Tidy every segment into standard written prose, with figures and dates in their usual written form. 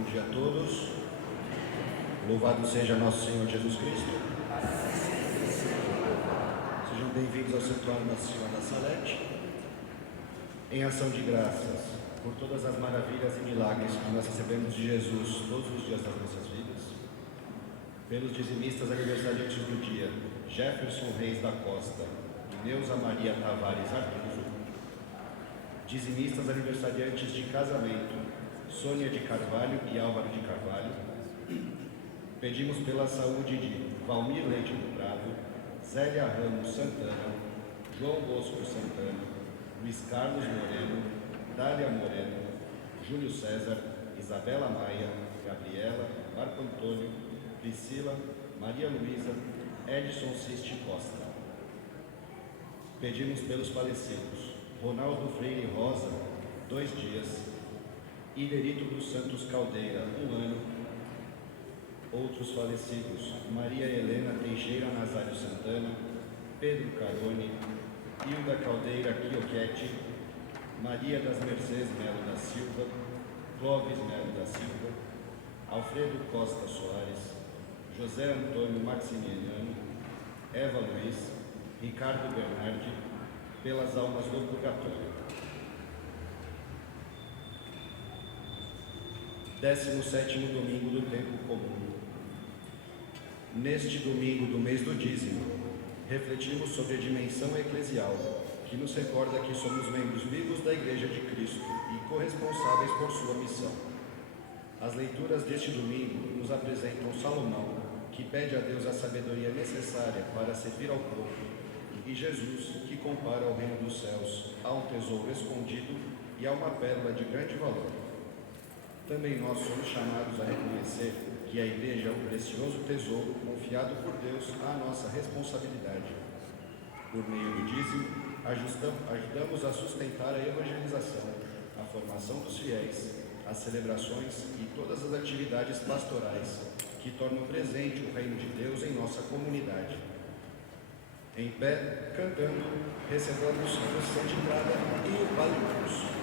Bom dia a todos. Louvado seja nosso Senhor Jesus Cristo. Sejam bem-vindos ao Santuário Nossa Senhora da Salete. Em ação de graças por todas as maravilhas e milagres que nós recebemos de Jesus todos os dias das nossas vidas, pelos dizimistas aniversariantes do dia, Jefferson Reis da Costa e Neuza Maria Tavares Artuso, dizimistas aniversariantes de casamento, Sônia de Carvalho e Álvaro de Carvalho. Pedimos pela saúde de Valmir Leite do Prado, Zélia Ramos Santana, João Bosco Santana, Luiz Carlos Moreno, Dália Moreno, Júlio César, Isabela Maia, Gabriela, Marco Antônio, Priscila, Maria Luísa, Edson Siste Costa. Pedimos pelos falecidos Ronaldo Freire Rosa, 2 dias, Iderito dos Santos Caldeira, 1 ano. Outros falecidos: Maria Helena Teixeira Nazário Santana, Pedro Carone, Hilda Caldeira Quioquete, Maria das Mercês Melo da Silva, Clóvis Melo da Silva, Alfredo Costa Soares, José Antônio Maximiliano, Eva Luiz, Ricardo Bernardi, pelas almas do purgatório. 17º domingo do tempo comum. Neste domingo do mês do dízimo, refletimos sobre a dimensão eclesial, que nos recorda que somos membros vivos da Igreja de Cristo e corresponsáveis por sua missão. As leituras deste domingo nos apresentam Salomão, que pede a Deus a sabedoria necessária para servir ao povo, e Jesus, que compara o reino dos céus a um tesouro escondido e a uma pérola de grande valor. Também nós somos chamados a reconhecer que a Igreja é um precioso tesouro confiado por Deus à nossa responsabilidade. Por meio do dízimo, ajudamos a sustentar a evangelização, a formação dos fiéis, as celebrações e todas as atividades pastorais que tornam presente o reino de Deus em nossa comunidade. Em pé, cantando, recebamos a procissão de entrada e o Padre Cruz.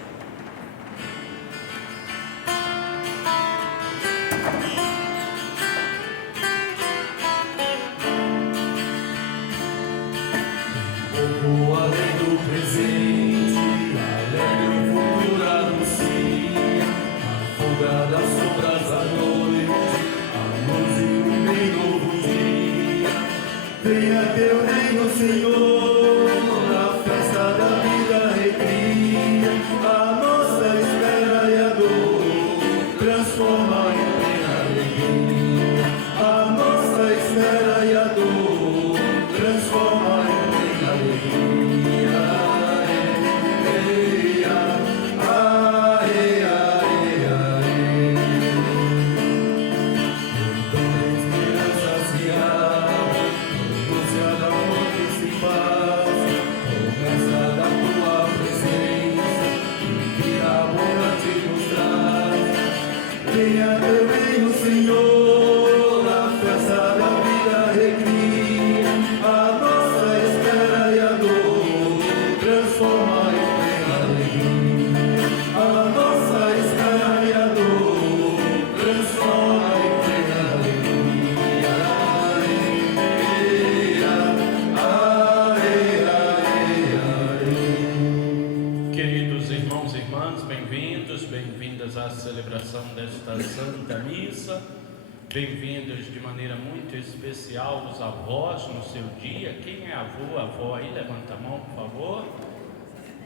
Bem-vindos de maneira muito especial os avós no seu dia. Quem é avô, avó aí? Levanta a mão, por favor.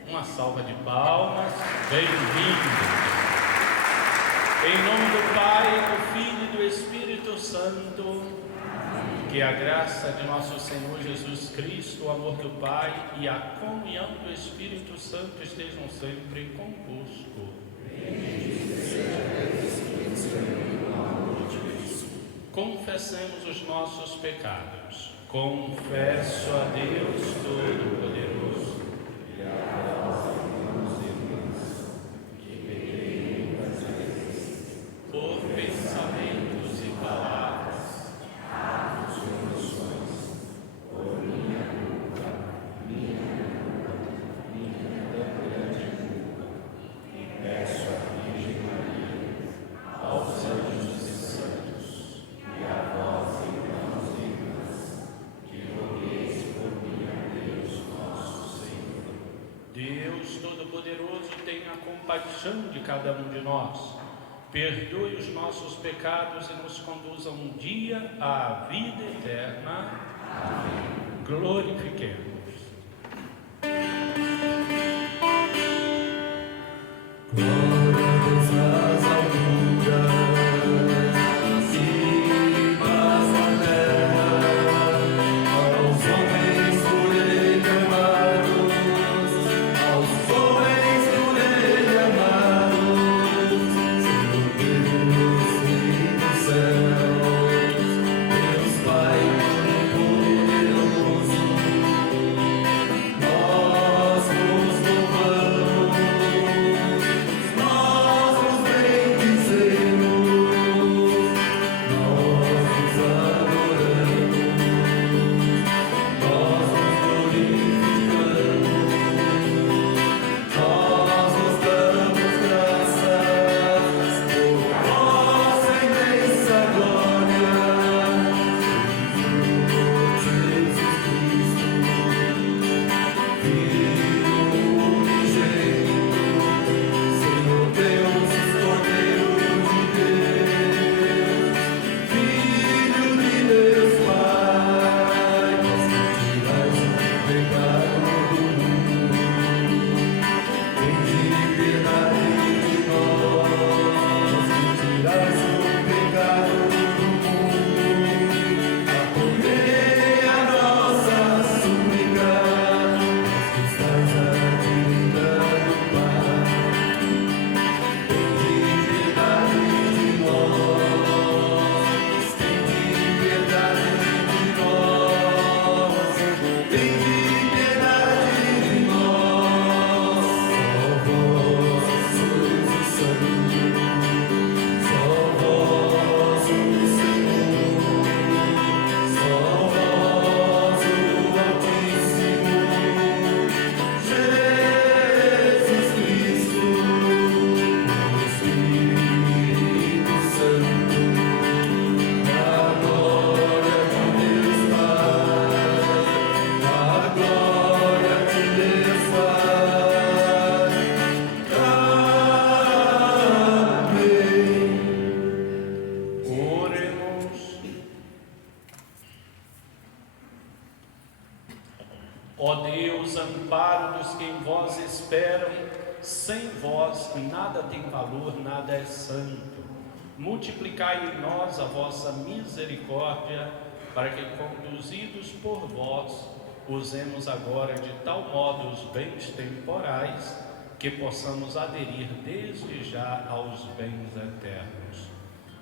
Uma salva de palmas. Bem-vindos. Em nome do Pai, do Filho e do Espírito Santo, que a graça de nosso Senhor Jesus Cristo, o amor do Pai e a comunhão do Espírito Santo estejam sempre convosco. Confessemos os nossos pecados. Confesso a Deus Todo-Poderoso e a vós, irmãos e irmãs, que pequei muitas vezes, por pensamentos e palavras, atos e omissões, por minha culpa, tão grande culpa, e peço à Virgem Maria, aos Deus Todo-Poderoso, tenha compaixão de cada um de nós, perdoe os nossos pecados e nos conduza um dia à vida eterna. Amém. Glorifiquemos. Glória a Deus nas alturas e paz na terra, aos homens por Ele amados, aos homens por Ele amados. Senhor Deus, Rei dos céus, Deus Pai Todo-Poderoso, nós nos louvamos. Nós nos bendizemos, nós nos adoramos, nós nos glorificamos, nós nos damos graças por vossa imensa glória, Jesus Cristo, Filho unigênito, Senhor Deus, Cordeiro de Deus, Filho de Deus Pai, vós que tirais o pecado do mundo, tende piedade de nós, que tirais o pecado do mundo, acolhei a nossa súplica, vós que estáis à direita do Pai. Tende piedade de nós, tende piedade de nós, tende piedade de nós. Só vós sois o Santo, só vós o Senhor, só vós o Altíssimo, Jesus Cristo, o Espírito Santo, a glória de Deus Pai, a glória de Deus Pai. Amém. Oremos. Ó Deus, amparo dos que em vós esperam, sem vós nada tem valor, nada é santo. Multiplicai em nós a vossa misericórdia, para que, conduzidos por vós, usemos agora de tal modo os bens temporais, que possamos aderir desde já aos bens eternos.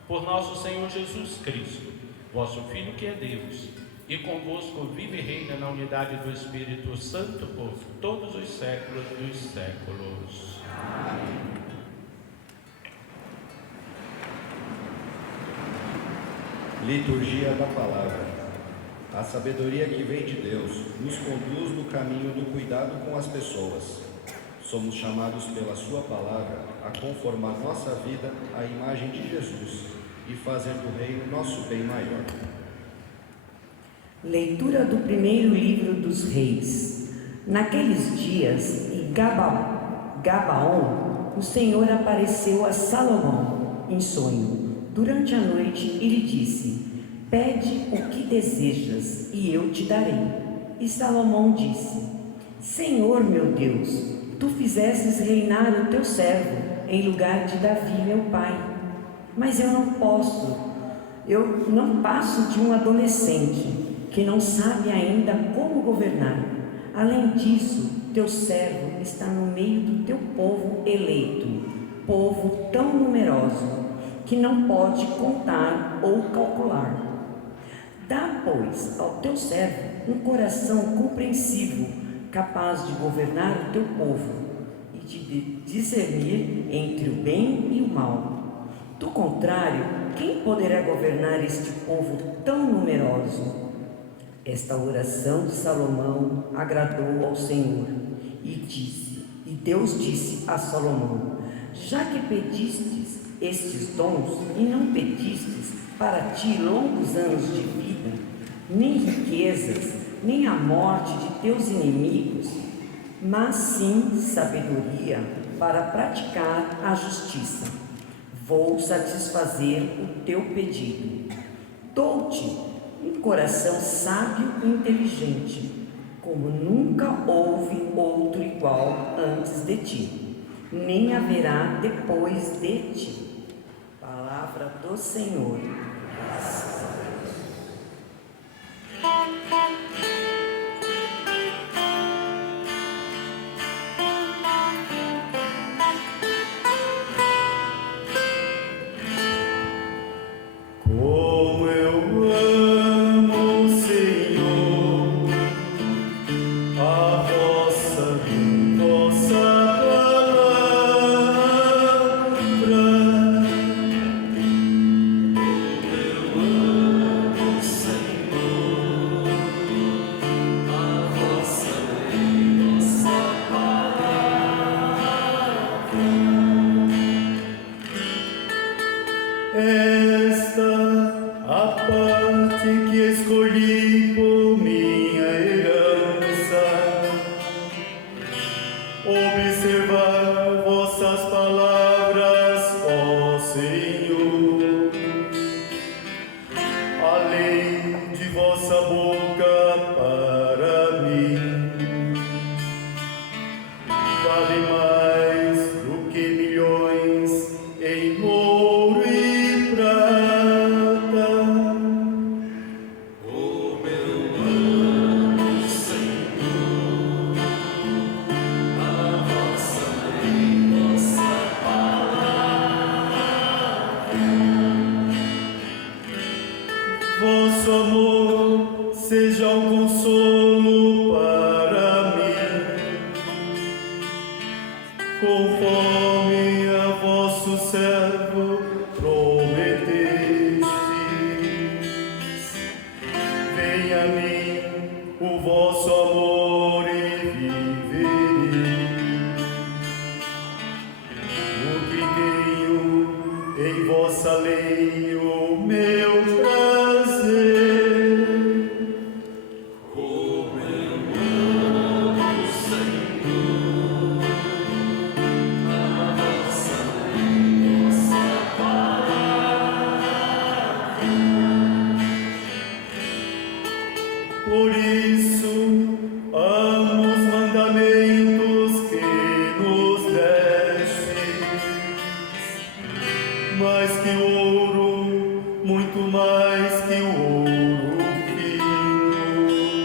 Por nosso Senhor Jesus Cristo, vosso Filho que é Deus, e convosco vive e reina na unidade do Espírito Santo por todos os séculos dos séculos. Amém. Liturgia da Palavra. A sabedoria que vem de Deus nos conduz no caminho do cuidado com as pessoas. Somos chamados pela Sua Palavra a conformar nossa vida à imagem de Jesus e fazer do reino nosso bem maior. Leitura do primeiro livro dos Reis. Naqueles dias, em Gabaon, o Senhor apareceu a Salomão em sonho. Durante a noite, ele disse: pede o que desejas, e eu te darei. E Salomão disse: Senhor meu Deus, tu fizestes reinar o teu servo em lugar de Davi, meu pai. Mas eu não passo de um adolescente que não sabe ainda como governar. Além disso, teu servo está no meio do teu povo eleito, povo tão numeroso que não pode contar ou calcular. Dá, pois, ao teu servo um coração compreensivo, capaz de governar o teu povo e de discernir entre o bem e o mal. Do contrário, quem poderá governar este povo tão numeroso? Esta oração de Salomão agradou ao Senhor e Deus disse a Salomão: já que pedistes estes dons e não pedistes para ti longos anos de vida, nem riquezas, nem a morte de teus inimigos, mas sim sabedoria para praticar a justiça. Vou satisfazer o teu pedido. Dou-te um coração sábio e inteligente, como nunca houve outro igual antes de ti, nem haverá depois de ti. Palavra do Senhor. Graças a Deus. Como eu amo, Senhor, a vossa esta a parte que escolhi por minha herança, observar vossas palavras, ó Senhor, além de vossa boca para mim, vale mais do que milhões em ouro e prata. Como eu amo, Senhor, a vossa lei, vossa palavra. Vosso amor seja um consolo para mim, conforme a vosso servo prometestes. Venha a mim o vosso amor e viverei. O que tenho em vossa lei o meu prazer. Como eu amo, Senhor, a vossa lei, vossa palavra. Por isso, amo os mandamentos que nos destes, mais que o ouro, muito mais que o ouro fino.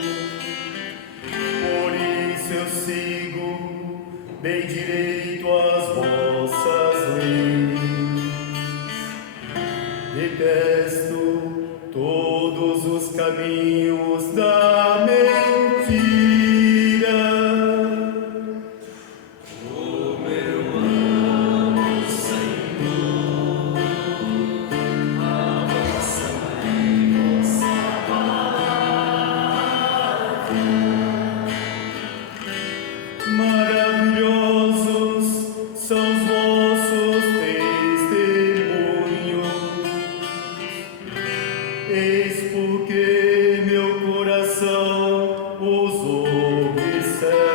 Por isso eu sigo bem direito as vossas leis. Detesto todos os caminhos da mentira. Como eu amo, Senhor, a vossa lei, vossa palavra. Maravilhosos são os vossos testemunhos. Eis porque meu coração os observa.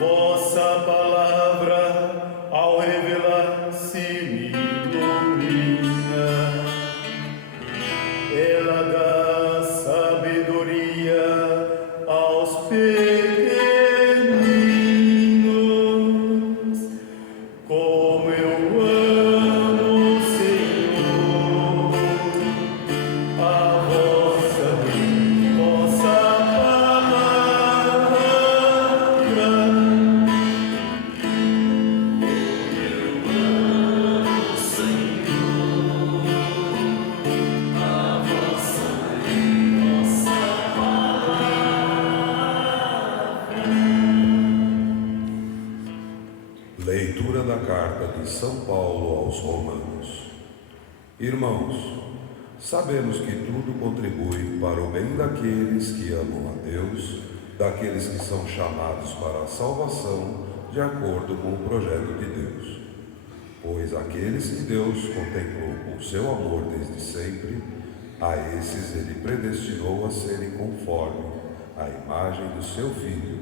Vossa palavra, ao revelar-se, me ilumina. Ela dá sabedoria aos pequeninos. Como eu amo, Senhor, a vossa lei, vossa palavra. Eu amo, Senhor, a vossa lei, vossa palavra. Leitura da carta de São Paulo aos Romanos. Irmãos, sabemos que tudo contribui para o bem daqueles que amam a Deus, daqueles que são chamados para a salvação, de acordo com o projeto de Deus. Pois aqueles que Deus contemplou com seu amor desde sempre, a esses ele predestinou a serem conforme a imagem do seu Filho,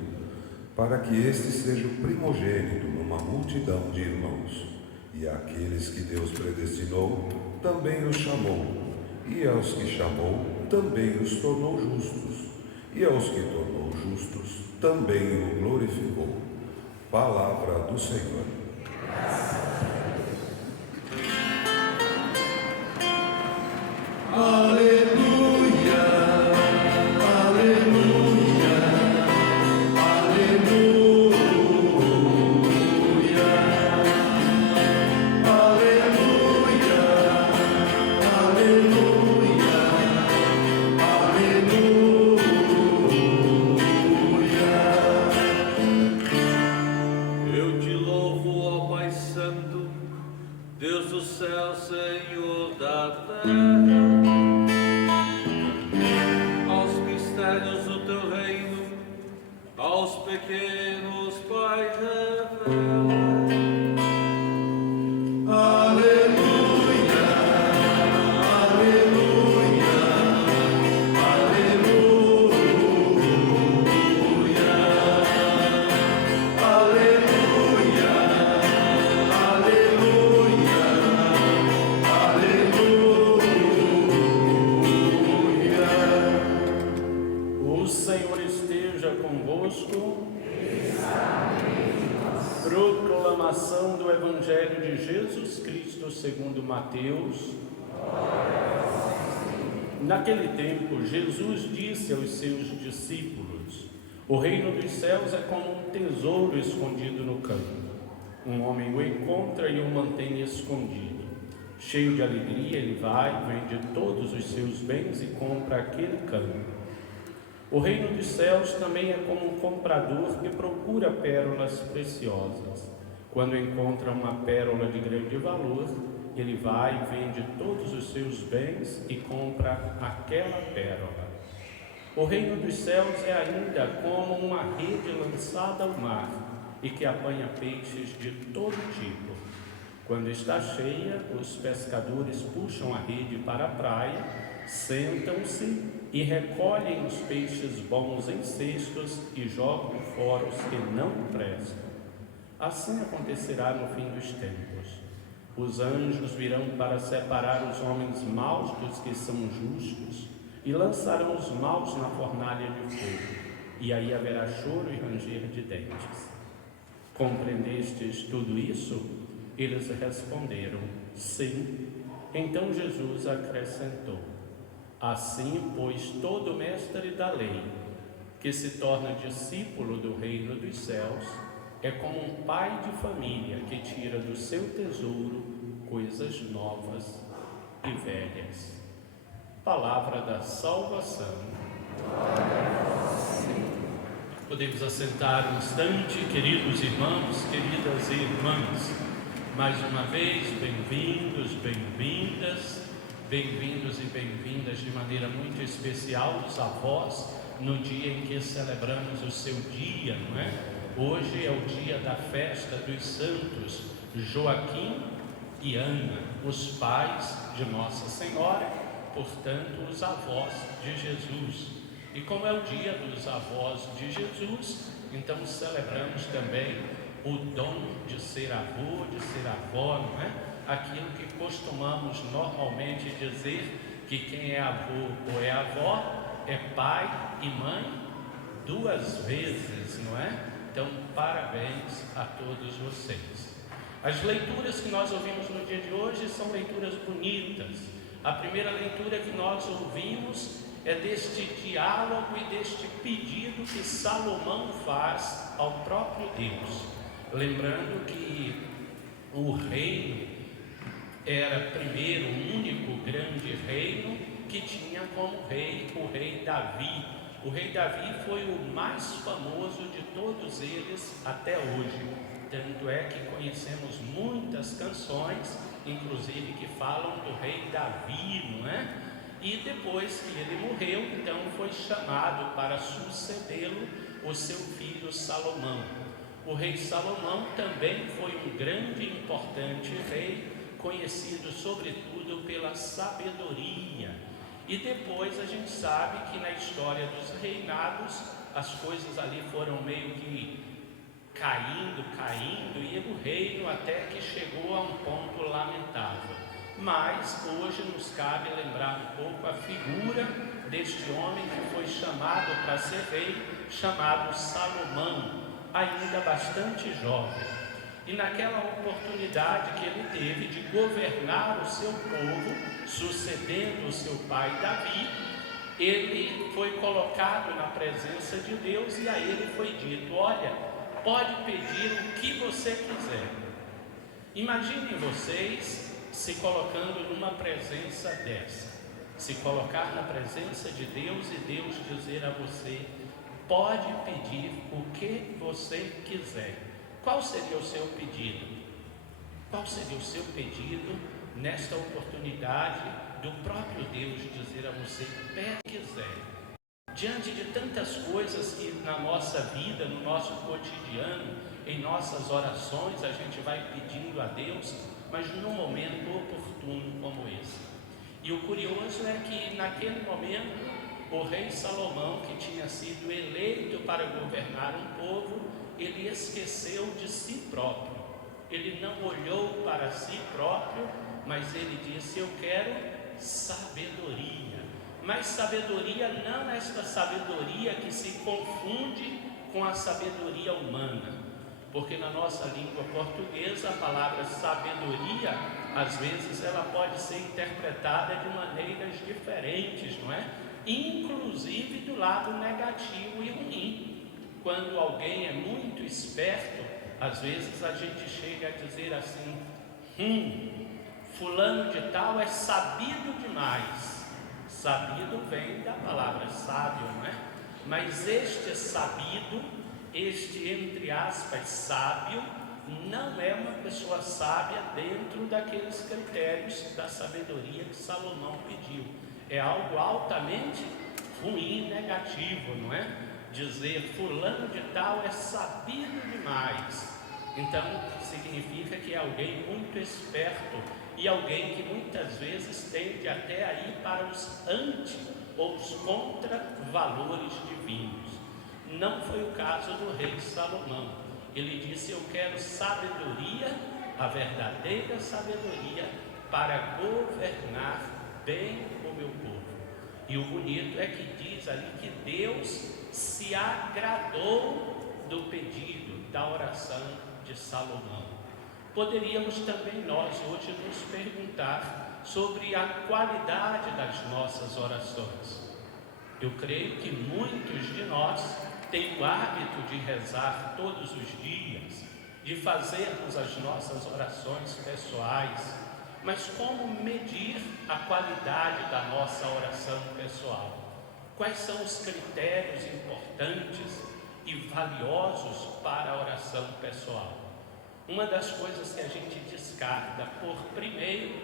para que este seja o primogênito numa multidão de irmãos. E àqueles que Deus predestinou, também os chamou. E aos que chamou, também os tornou justos. E aos que tornou justos, também o glorificou. Palavra do Senhor. Aleluia, aleluia, aleluia, aleluia, aleluia, aleluia. Eu te louvo, ó Pai Santo, Deus do céu, Senhor da terra. Do teu reino, aos pequenos, Pai, revela. Aleluia, aleluia, aleluia, aleluia, aleluia, aleluia. O Senhor esteja convosco. Proclamação do Evangelho de Jesus Cristo segundo Mateus. Naquele tempo, Jesus disse aos seus discípulos: o reino dos céus é como um tesouro escondido no campo. Um homem o encontra e o mantém escondido. Cheio de alegria, ele vai, vende todos os seus bens e compra aquele campo. O reino dos céus também é como um comprador que procura pérolas preciosas. Quando encontra uma pérola de grande valor, ele vai e vende todos os seus bens e compra aquela pérola. O reino dos céus é ainda como uma rede lançada ao mar e que apanha peixes de todo tipo. Quando está cheia, os pescadores puxam a rede para a praia, sentam-se e recolhem os peixes bons em cestos e jogam fora os que não prestam. Assim acontecerá no fim dos tempos. Os anjos virão para separar os homens maus dos que são justos e lançarão os maus na fornalha de fogo, e aí haverá choro e ranger de dentes. Compreendestes tudo isso? Eles responderam: sim. Então Jesus acrescentou: assim, pois, todo mestre da lei, que se torna discípulo do reino dos céus, é como um pai de família que tira do seu tesouro coisas novas e velhas. Palavra da salvação. Podemos assentar um instante, queridos irmãos, queridas irmãs. Mais uma vez, bem-vindos, bem-vindas, bem-vindos e bem-vindas de maneira muito especial os avós, no dia em que celebramos o seu dia, não é? Hoje é o dia da festa dos santos Joaquim e Ana, os pais de Nossa Senhora, portanto, os avós de Jesus. E como é o dia dos avós de Jesus, então celebramos também o dom de ser avô, de ser avó, não é? Aquilo que costumamos normalmente dizer que quem é avô ou é avó é pai e mãe duas vezes, não é? Então, parabéns a todos vocês. As leituras que nós ouvimos no dia de hoje são leituras bonitas. A primeira leitura que nós ouvimos é deste diálogo e deste pedido que Salomão faz ao próprio Deus. Lembrando que o reino era primeiro o único grande reino que tinha como rei o rei Davi. O rei Davi foi o mais famoso de todos eles até hoje. Tanto é que conhecemos muitas canções, inclusive que falam do rei Davi, não é? E depois que ele morreu, então foi chamado para sucedê-lo o seu filho Salomão. O rei Salomão também foi um grande e importante rei, conhecido sobretudo pela sabedoria. E depois a gente sabe que na história dos reinados as coisas ali foram meio que caindo, e o reino até que chegou a um ponto lamentável. Mas hoje nos cabe lembrar um pouco a figura deste homem que foi chamado para ser rei, chamado Salomão, ainda bastante jovem. E naquela oportunidade que ele teve de governar o seu povo, sucedendo o seu pai Davi, ele foi colocado na presença de Deus e a ele foi dito: olha, pode pedir o que você quiser. Imaginem vocês se colocando numa presença dessa, se colocar na presença de Deus e Deus dizer a você: pode pedir o que você quiser. Qual seria o seu pedido? Qual seria o seu pedido nesta oportunidade do próprio Deus dizer a você: pede o que quiser? Diante de tantas coisas que na nossa vida, no nosso cotidiano, em nossas orações a gente vai pedindo a Deus, mas num momento oportuno como esse. E o curioso é que naquele momento o rei Salomão, que tinha sido eleito para governar um povo, ele esqueceu de si próprio. Ele não olhou para si próprio, mas ele disse: eu quero sabedoria. Mas sabedoria não é esta sabedoria que se confunde com a sabedoria humana, porque na nossa língua portuguesa a palavra sabedoria, às vezes ela pode ser interpretada de maneiras diferentes, não é? Inclusive do lado negativo e ruim. Quando alguém é muito esperto, às vezes a gente chega a dizer assim: fulano de tal é sabido demais. Sabido vem da palavra sábio, não é? Mas este sabido, este entre aspas sábio, não é uma pessoa sábia dentro daqueles critérios da sabedoria que Salomão pediu. É algo altamente ruim, negativo, não é? Dizer fulano de tal é sabido demais. Então significa que é alguém muito esperto e alguém que muitas vezes tende até a ir para os anti ou os contra-valores divinos. Não foi o caso do rei Salomão. Ele disse: eu quero sabedoria, a verdadeira sabedoria, para governar bem o meu povo. E o bonito é que diz ali que Deus se agradou do pedido, da oração de Salomão. Poderíamos também nós hoje nos perguntar sobre a qualidade das nossas orações. Eu creio que muitos de nós têm o hábito de rezar todos os dias, de fazermos as nossas orações pessoais, mas como medir a qualidade da nossa oração pessoal? Quais são os critérios importantes e valiosos para a oração pessoal? Uma das coisas que a gente descarta por primeiro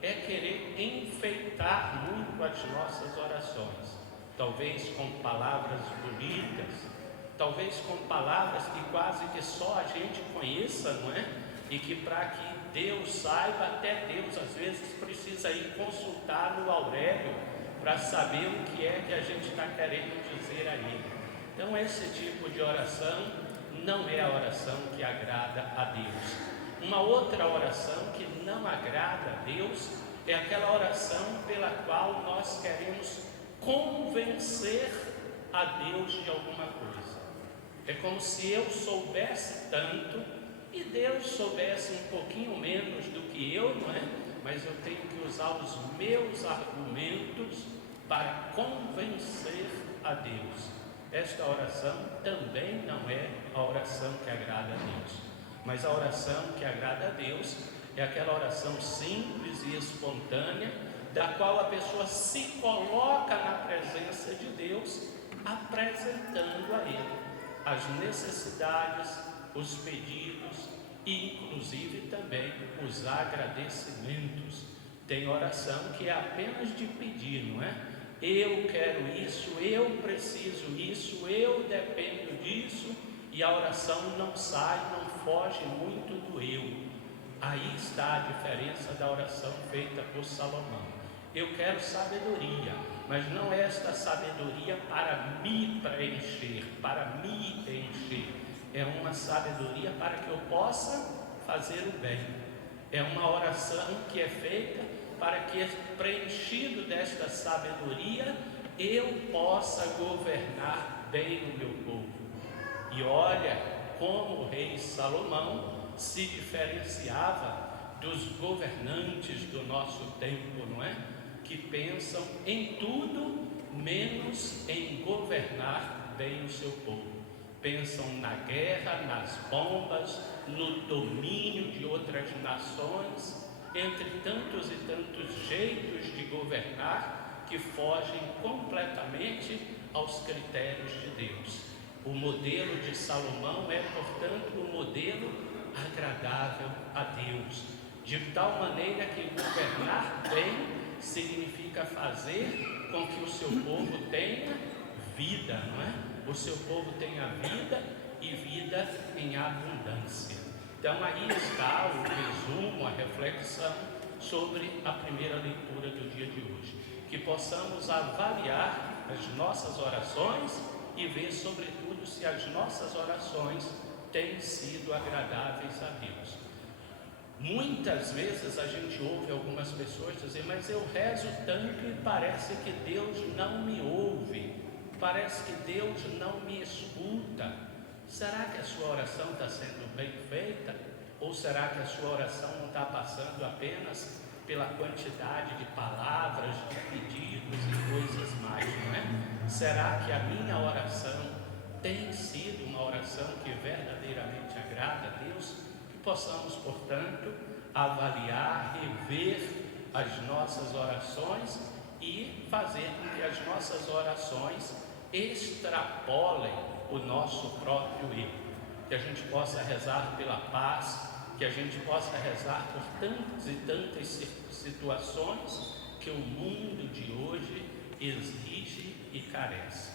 é querer enfeitar muito as nossas orações, talvez com palavras bonitas, talvez com palavras que quase que só a gente conheça, não é? E que para que Deus saiba, até Deus às vezes precisa ir consultar no Aurélio para saber o que é que a gente está querendo dizer a Ele. Então esse tipo de oração não é a oração que agrada a Deus. Uma outra oração que não agrada a Deus é aquela oração pela qual nós queremos convencer a Deus de alguma coisa. É como se eu soubesse tanto e Deus soubesse um pouquinho menos do que eu, não é? Mas eu tenho que usar os meus argumentos para convencer a Deus. Esta oração também não é a oração que agrada a Deus. Mas a oração que agrada a Deus é aquela oração simples e espontânea, da qual a pessoa se coloca na presença de Deus, apresentando a Ele as necessidades, os pedidos e inclusive também os agradecimentos. Tem oração que é apenas de pedir, não é? Eu quero isso, eu preciso isso, eu dependo disso, e a oração não sai, não foge muito do eu. Aí está a diferença da oração feita por Salomão. Eu quero sabedoria, mas não esta sabedoria para me preencher, para me encher. É uma sabedoria para que eu possa fazer o bem. É uma oração que é feita para que, preenchido desta sabedoria, eu possa governar bem o meu povo. E olha como o rei Salomão se diferenciava dos governantes do nosso tempo, não é? Que pensam em tudo menos em governar bem o seu povo. Pensam na guerra, nas bombas, no domínio de outras nações, entre tantos e tantos jeitos de governar que fogem completamente aos critérios de Deus. O modelo de Salomão é, portanto, um modelo agradável a Deus, de tal maneira que governar bem significa fazer com que o seu povo tenha vida, não é? O seu povo tenha vida e vida em abundância. Então aí está o resumo, a reflexão sobre a primeira leitura do dia de hoje. Que possamos avaliar as nossas orações e ver, sobretudo, se as nossas orações têm sido agradáveis a Deus. Muitas vezes a gente ouve algumas pessoas dizer: mas eu rezo tanto e parece que Deus não me ouve, parece que Deus não me escuta. Será que a sua oração está sendo bem feita? Ou será que a sua oração não está passando apenas pela quantidade de palavras, de pedidos e coisas mais, não é? Será que a minha oração tem sido uma oração que verdadeiramente agrada a Deus? Que possamos, portanto, avaliar, rever as nossas orações e fazer com que as nossas orações extrapolem o nosso próprio erro. Que a gente possa rezar pela paz, que a gente possa rezar por tantas e tantas situações que o mundo de hoje exige e carece.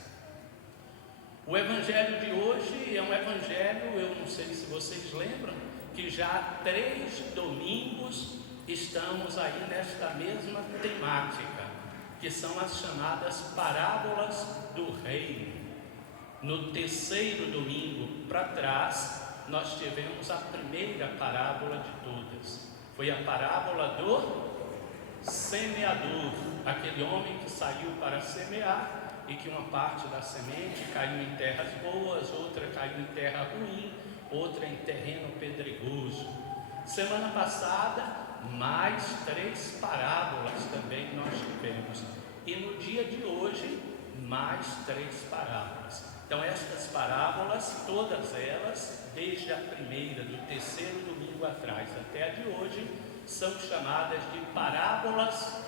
O evangelho de hoje é um evangelho, eu não sei se vocês lembram, que já há 3 domingos estamos aí nesta mesma temática, que são as chamadas parábolas do reino. No terceiro domingo para trás, nós tivemos a primeira parábola de todas. Foi a parábola do semeador, aquele homem que saiu para semear e que uma parte da semente caiu em terras boas, outra caiu em terra ruim, outra em terreno pedregoso. Semana passada, mais 3 parábolas também nós tivemos. E no dia de hoje, mais 3 parábolas. Então estas parábolas, todas elas, desde a primeira, do terceiro domingo atrás até a de hoje, são chamadas de parábolas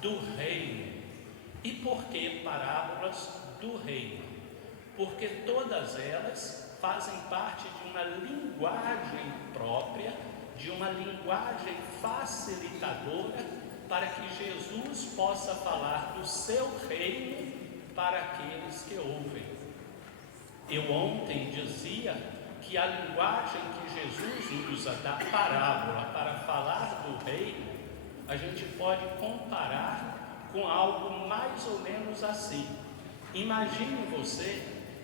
do reino. E por que parábolas do reino? Porque todas elas fazem parte de uma linguagem própria, de uma linguagem facilitadora, para que Jesus possa falar do seu reino para aqueles que ouvem. Eu ontem dizia que a linguagem que Jesus usa da parábola para falar do reino, a gente pode comparar com algo mais ou menos assim. Imagine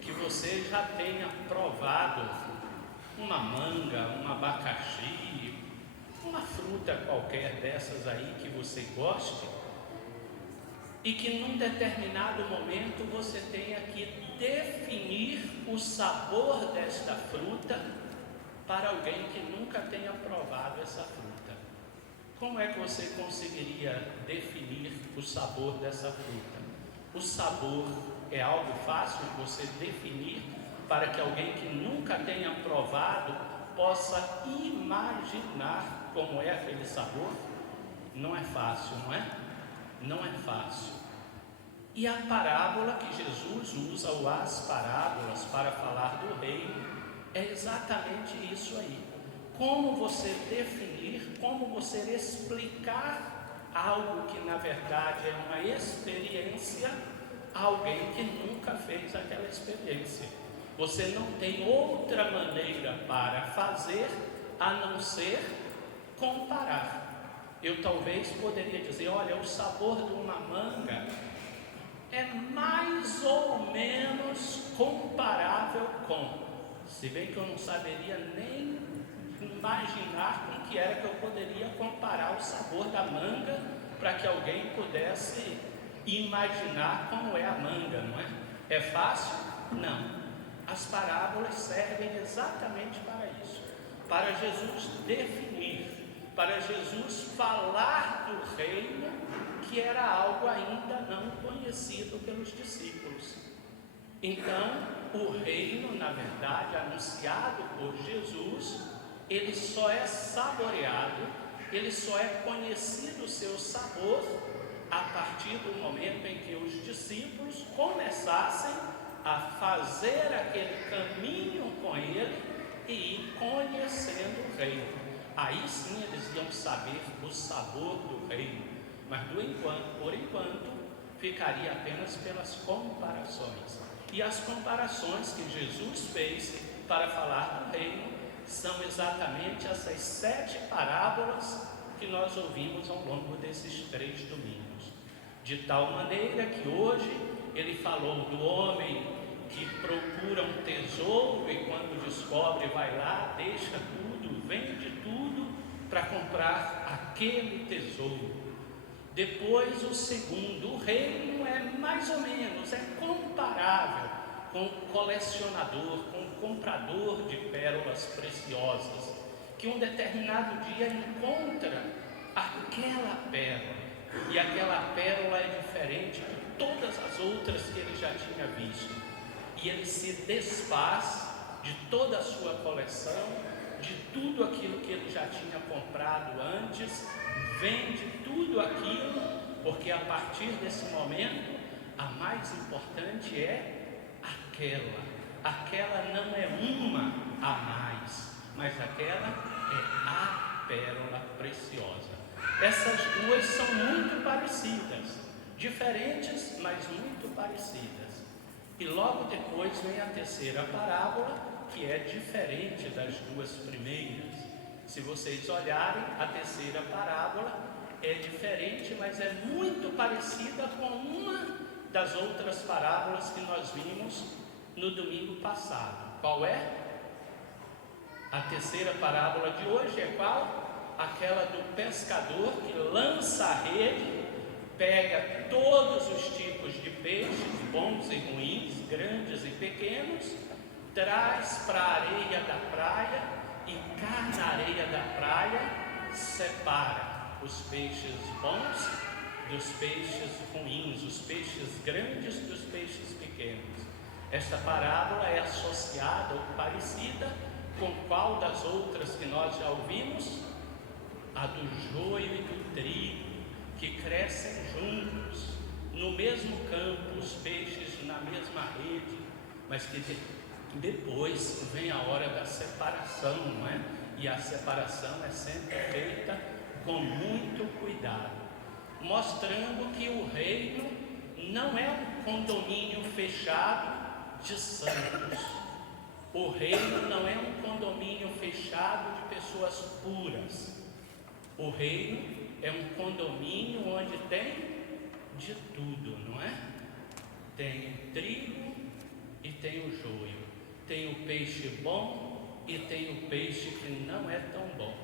que você já tenha provado uma manga, um abacaxi, uma fruta qualquer dessas aí que você goste, e que num determinado momento você tenha que definir o sabor desta fruta para alguém que nunca tenha provado essa fruta. Como é que você conseguiria definir o sabor dessa fruta? O sabor é algo fácil de você definir para que alguém que nunca tenha provado possa imaginar como é aquele sabor? Não é fácil, não é? Não é fácil. E a parábola que Jesus usa, ou as parábolas para falar do reino, é exatamente isso aí. Como você definir, como você explicar algo que na verdade é uma experiência a alguém que nunca fez aquela experiência. Você não tem outra maneira para fazer a não ser comparar. eu talvez poderia dizer, olha, o sabor de uma manga é mais ou menos comparável com, se bem que eu não saberia nem imaginar com que era que eu poderia comparar o sabor da manga para que alguém pudesse imaginar como é a manga, não é? É fácil? Não. As parábolas servem exatamente para isso, para Jesus definir, para Jesus falar do reino, que era algo ainda não conhecido pelos discípulos. Então, o reino, na verdade, anunciado por Jesus, ele só é saboreado, ele só é conhecido o seu sabor a partir do momento em que os discípulos começassem a fazer aquele caminho com ele e ir conhecendo o reino. Aí sim eles iam saber o sabor do reino, mas por enquanto ficaria apenas pelas comparações. E as comparações que Jesus fez para falar do reino são exatamente essas 7 parábolas que nós ouvimos ao longo desses 3 domingos. De tal maneira que hoje ele falou do homem que procura um tesouro e quando descobre vai lá, deixa tudo, vende tudo para comprar aquele tesouro. Depois o segundo, o reino é mais ou menos, é comparável com o colecionador, com o comprador de pérolas preciosas, que um determinado dia encontra aquela pérola, e aquela pérola é diferente de todas as outras que ele já tinha visto, e ele se desfaz de toda a sua coleção, de tudo aquilo que ele já tinha comprado antes, vende tudo aquilo, porque a partir desse momento, a mais importante é aquela não é uma a mais, mas aquela é a pérola preciosa. Essas duas são muito parecidas, diferentes, mas muito parecidas. E logo depois vem a terceira parábola, que é diferente das duas primeiras. Se vocês olharem, a terceira parábola é diferente, mas é muito parecida com uma das outras parábolas que nós vimos no domingo passado. Qual é? A terceira parábola de hoje é qual? Aquela do pescador que lança a rede, pega todos os tipos de peixes, bons e ruins, grandes e pequenos, traz para a areia da praia e cá na areia da praia separa os peixes bons dos peixes ruins, os peixes grandes dos peixes pequenos. Esta parábola é associada ou parecida com qual das outras que nós já ouvimos? A do joio e do trigo, que crescem juntos, no mesmo campo, os peixes na mesma rede, mas que depois vem a hora da separação, não é? E a separação é sempre feita com muito cuidado, mostrando que o reino não é um condomínio fechado de santos. O reino não é um condomínio fechado de pessoas puras. O reino é um condomínio onde tem de tudo, não é? Tem o trigo e tem o joio, tem o peixe bom e tem o peixe que não é tão bom,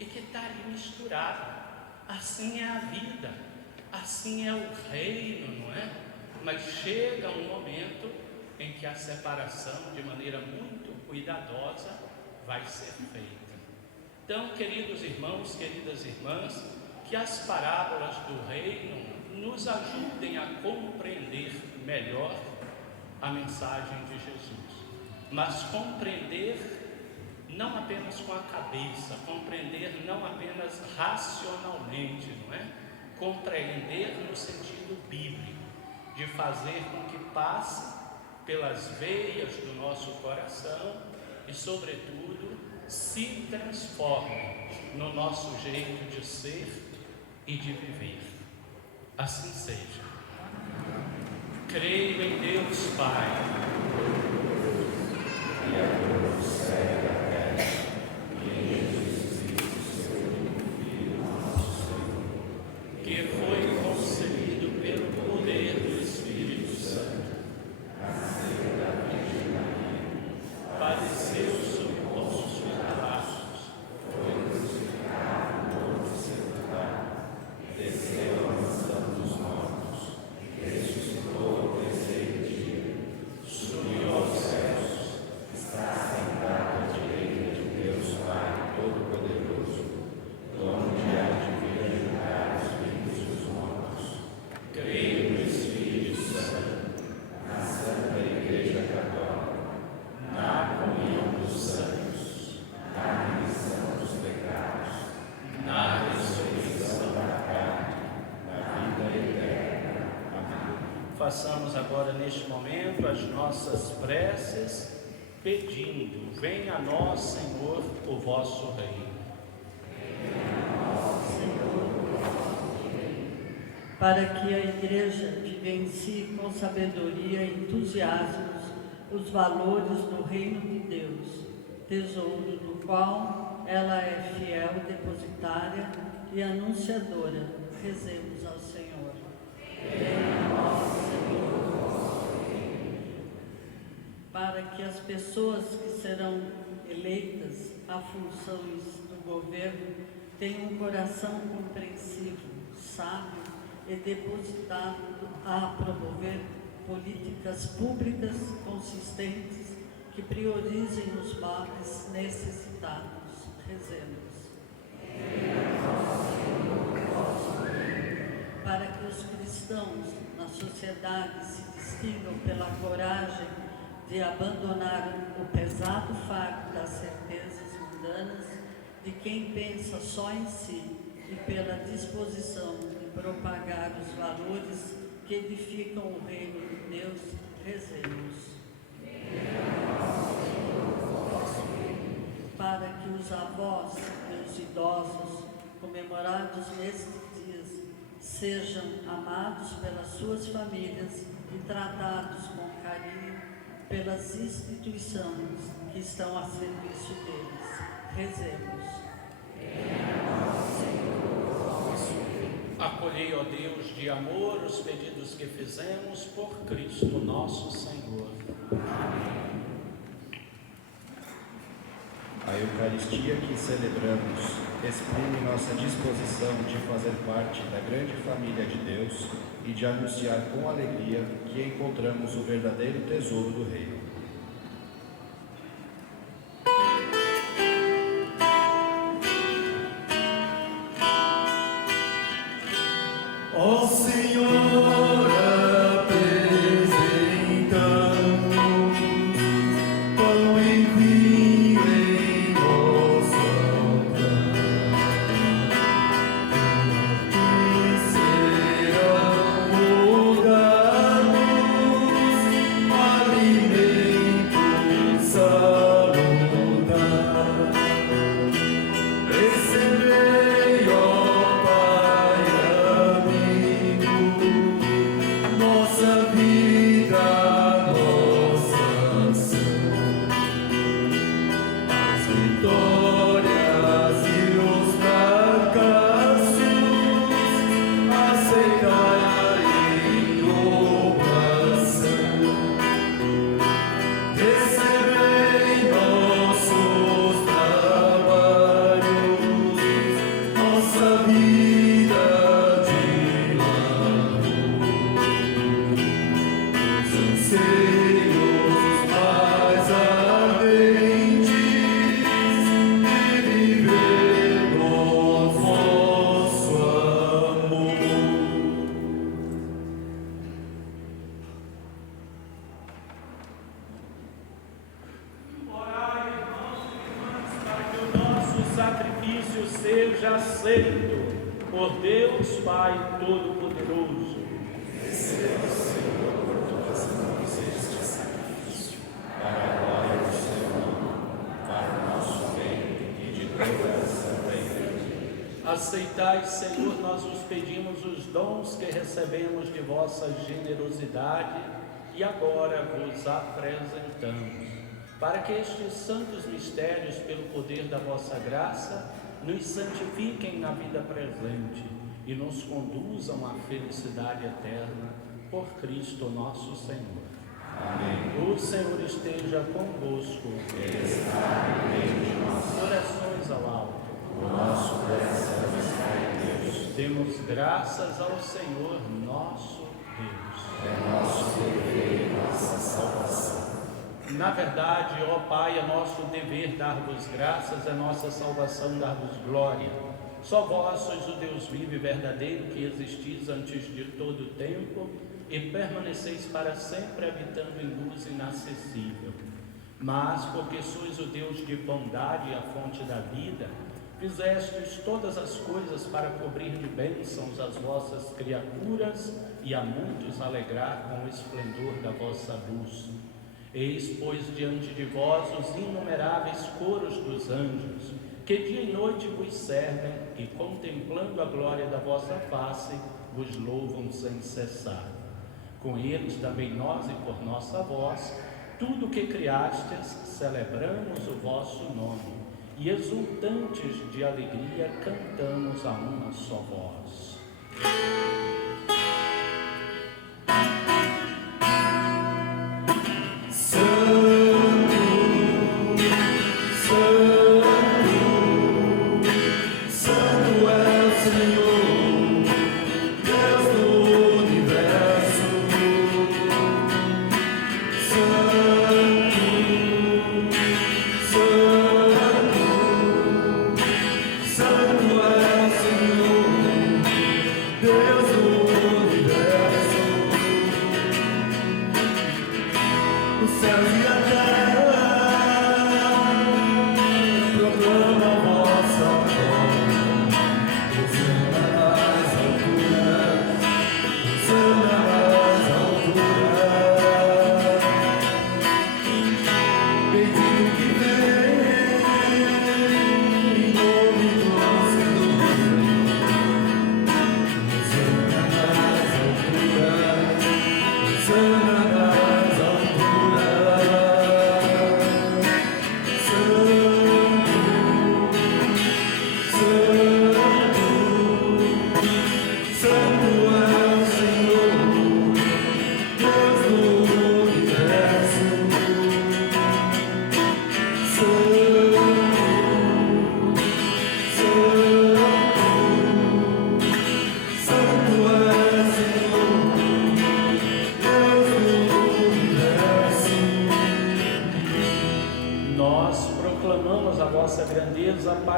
e que está ali misturado. Assim é a vida, assim é o reino, não é? Mas chega um momento em que a separação, de maneira muito cuidadosa, vai ser feita. Então, queridos irmãos, queridas irmãs, que as parábolas do reino nos ajudem a compreender melhor a mensagem de Jesus, mas compreender não apenas com a cabeça, compreender não apenas racionalmente, não é? Compreender no sentido bíblico, de fazer com que passe pelas veias do nosso coração e, sobretudo, se transforme no nosso jeito de ser e de viver. Assim seja. Creio em Deus Pai, Criador do céu e da terra, e em Jesus Cristo, seu Filho, nosso Senhor, façamos agora neste momento as nossas preces, pedindo: venha a nós, Senhor, o vosso reino. Para que a Igreja vivencie com sabedoria e entusiasmo os valores do Reino de Deus, tesouro do qual ela é fiel depositária e anunciadora. Rezemos ao Senhor. Venha a nós, Senhor, vosso reino. Para que as pessoas que serão eleitas a funções do governo tenham um coração compreensivo, sábio e depositado a promover políticas públicas consistentes que priorizem os mais necessitados. Rezemos. Para que os cristãos na sociedade se distinguam pela coragem de abandonar o pesado fardo das certezas mundanas de quem pensa só em si e pela disposição de propagar os valores que edificam o reino de Deus. Rezemos. Para que os avós e os idosos comemorados nestes dias sejam amados pelas suas famílias e tratados com carinho pelas instituições que estão a serviço deles. Rezemos. Acolhei, ó Deus, de amor os pedidos que fizemos por Cristo nosso Senhor. A Eucaristia que celebramos exprime nossa disposição de fazer parte da grande família de Deus e de anunciar com alegria que encontramos o verdadeiro tesouro do reino. Ó Senhor, apresentamos pão e vinho em nosso altar, que serão rogados alimento salutar. Recebei, ó Pai amigo, nossa vida, nossa ação, as vitórias e os fracassos, aceitai em oração. Recebei nossos trabalhos, nossa vida de labor, os anseios mais ardentes de viver no vosso amor. Orai, irmãos e irmãs, para que o nosso sacrifício seja aceito por Deus Pai Todo-Poderoso. Aceitai, Senhor, nós os pedimos os dons que recebemos de vossa generosidade e agora vos apresentamos, para que estes santos mistérios, pelo poder da vossa graça, nos santifiquem na vida presente e nos conduzam à felicidade eterna, por Cristo nosso Senhor. Amém. O Senhor esteja convosco. Ele está no meio de nós. Orações ao alto. O nosso coração está em Deus. Demos graças ao Senhor nosso Deus. É nosso dever e nossa salvação. Na verdade, ó Pai, é nosso dever dar-vos graças, é nossa salvação dar-vos glória. Só vós sois o Deus vivo e verdadeiro, que existis antes de todo o tempo e permaneceis para sempre habitando em luz inacessível. Mas, porque sois o Deus de bondade e a fonte da vida, fizestes todas as coisas para cobrir de bênçãos as vossas criaturas e a muitos alegrar com o esplendor da vossa luz. Eis, pois, diante de vós os inumeráveis coros dos anjos, que dia e noite vos servem e, contemplando a glória da vossa face, vos louvam sem cessar. Com eles também nós e por nossa voz, tudo o que criastes, celebramos o vosso nome, e exultantes de alegria cantamos a uma só voz.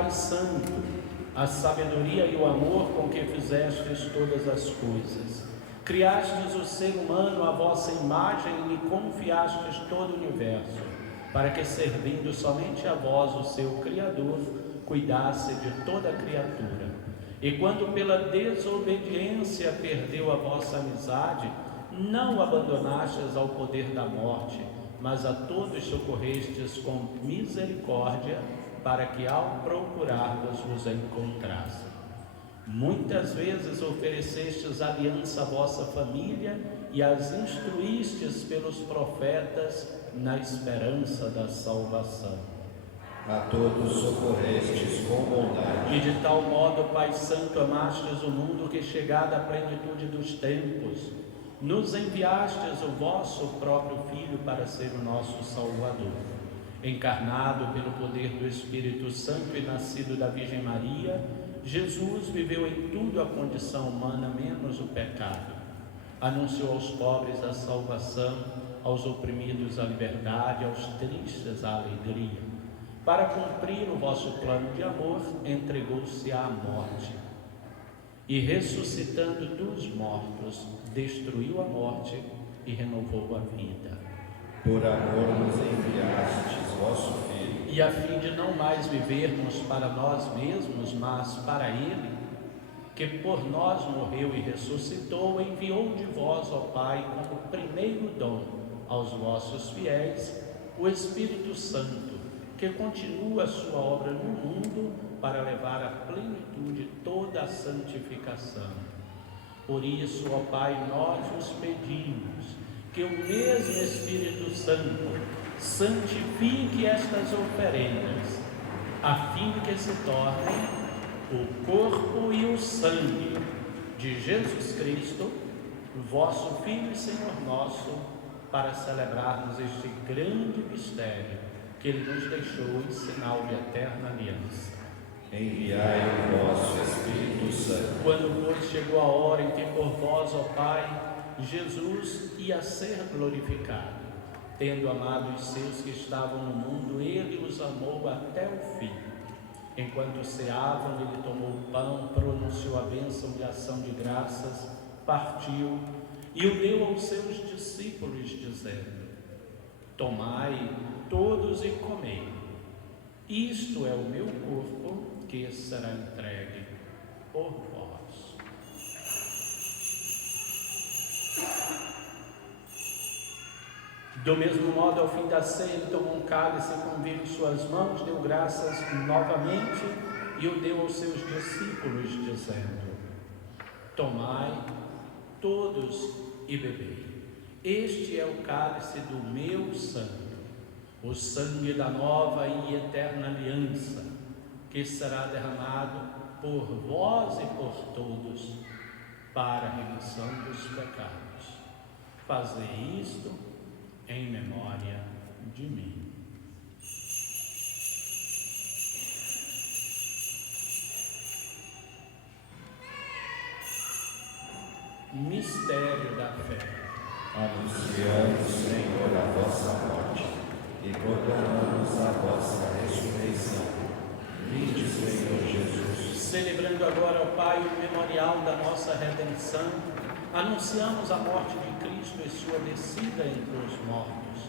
Pai Santo, a sabedoria e o amor com que fizestes todas as coisas. Criastes o ser humano à vossa imagem e lhe confiastes todo o universo, para que, servindo somente a vós, o seu Criador, cuidasse de toda a criatura. E quando pela desobediência perdeu a vossa amizade, não o abandonastes ao poder da morte, mas a todos socorrestes com misericórdia, para que ao procurarvos vos encontrasse. Muitas vezes oferecestes aliança à vossa família e as instruístes pelos profetas na esperança da salvação. A todos socorrestes com bondade. E de tal modo, Pai Santo, amastes o mundo que, chegada à plenitude dos tempos, nos enviastes o vosso próprio Filho para ser o nosso Salvador. Encarnado pelo poder do Espírito Santo e nascido da Virgem Maria, Jesus viveu em tudo a condição humana, menos o pecado. Anunciou aos pobres a salvação, aos oprimidos a liberdade, aos tristes a alegria. Para cumprir o vosso plano de amor, entregou-se à morte. E ressuscitando dos mortos, destruiu a morte e renovou a vida. Por amor nos enviastes vosso Filho. E a fim de não mais vivermos para nós mesmos, mas para Ele, que por nós morreu e ressuscitou, enviou de vós, ó Pai, como primeiro dom aos vossos fiéis, o Espírito Santo, que continua a sua obra no mundo para levar à plenitude toda a santificação. Por isso, ó Pai, nós vos pedimos que o mesmo Espírito Santo santifique estas oferendas, a fim de que se tornem o corpo e o sangue de Jesus Cristo, vosso Filho e Senhor nosso, para celebrarmos este grande mistério que Ele nos deixou em sinal de eterna aliança. Enviai o vosso Espírito Santo. Quando, pois, chegou a hora em que por vós, ó Pai, Jesus ia ser glorificado, tendo amado os seus que estavam no mundo, Ele os amou até o fim. Enquanto ceavam, Ele tomou o pão, pronunciou a bênção de ação de graças, partiu e o deu aos seus discípulos, dizendo: tomai todos e comei, isto é o meu corpo que será entregue por vós. Do mesmo modo, ao fim da ceia, ele tomou um cálice com vinho em suas mãos, deu graças novamente e o deu aos seus discípulos, dizendo: tomai todos e bebei. Este é o cálice do meu sangue, o sangue da nova e eterna aliança, que será derramado por vós e por todos para a remissão dos pecados. Fazei isto em memória de mim. Mistério da fé. Anunciamos, Senhor, a vossa morte e proclamamos a vossa ressurreição. Vinde, Senhor Jesus. Celebrando agora, ó Pai, o memorial da nossa redenção, anunciamos a morte de Cristo e sua descida entre os mortos.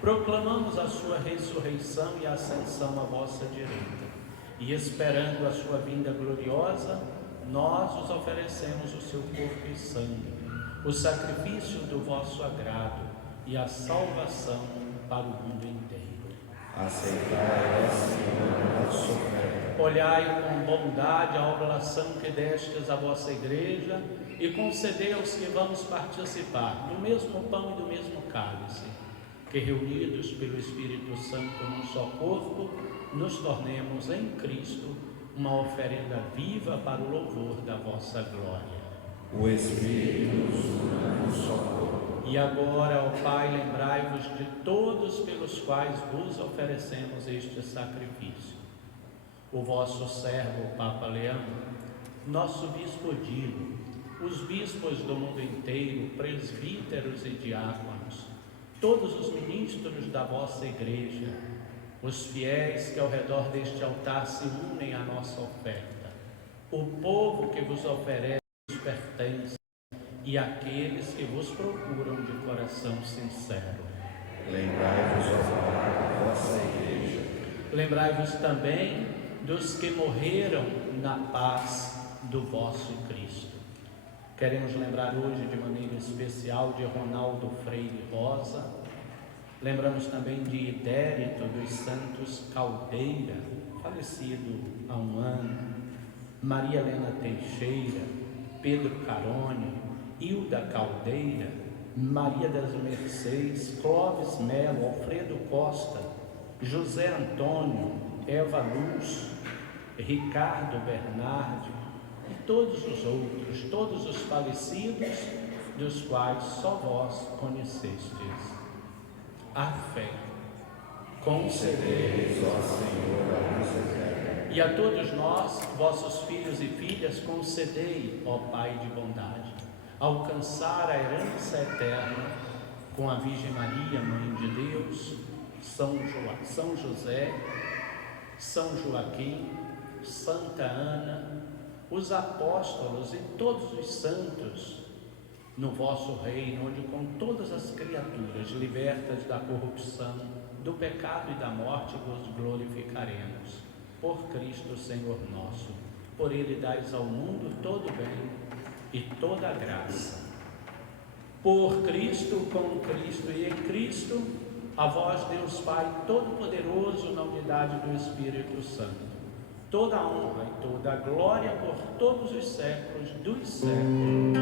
Proclamamos a sua ressurreição e ascensão à vossa direita. E esperando a sua vinda gloriosa, nós os oferecemos o seu corpo e sangue, o sacrifício do vosso agrado e a salvação para o mundo inteiro. Aceitai, ó Senhor, a nossa oferta. Olhai com bondade a oblação que destes à vossa igreja e concedei aos que vamos participar do mesmo pão e do mesmo cálice, que reunidos pelo Espírito Santo num só corpo, nos tornemos em Cristo uma oferenda viva para o louvor da vossa glória. O Espírito nos una num só corpo. E agora, ó Pai, lembrai-vos de todos pelos quais vos oferecemos este sacrifício. O vosso servo, o Papa Leão, nosso bispo Dilo, os bispos do mundo inteiro, presbíteros e diáconos, todos os ministros da vossa igreja, os fiéis que ao redor deste altar se unem à nossa oferta, o povo que vos oferece pertence e aqueles que vos procuram de coração sincero. Lembrai-vos, ó Pai, da vossa igreja. Lembrai-vos também dos que morreram na paz do vosso Cristo. Queremos lembrar hoje de maneira especial de Ronaldo Freire Rosa. Lembramos também de Idérito dos Santos Caldeira, falecido há um ano, Maria Helena Teixeira, Pedro Carone, Hilda Caldeira, Maria das Mercês, Clóvis Melo, Alfredo Costa, José Antônio, Eva Luz, Ricardo Bernardi e todos os outros, todos os falecidos, dos quais só vós conhecestes. A fé, concedei, ó Senhor, a luz eterna. E a todos nós, vossos filhos e filhas, concedei, ó Pai de bondade, alcançar a herança eterna com a Virgem Maria, Mãe de Deus, São José, São Joaquim, Santa Ana, os apóstolos e todos os santos, no vosso reino, onde com todas as criaturas libertas da corrupção, do pecado e da morte vos glorificaremos. Por Cristo Senhor nosso, por Ele dais ao mundo todo bem e toda a graça. Por Cristo, com Cristo e em Cristo, a vós Deus Pai Todo-Poderoso, na unidade do Espírito Santo, toda a honra e toda a glória por todos os séculos dos séculos.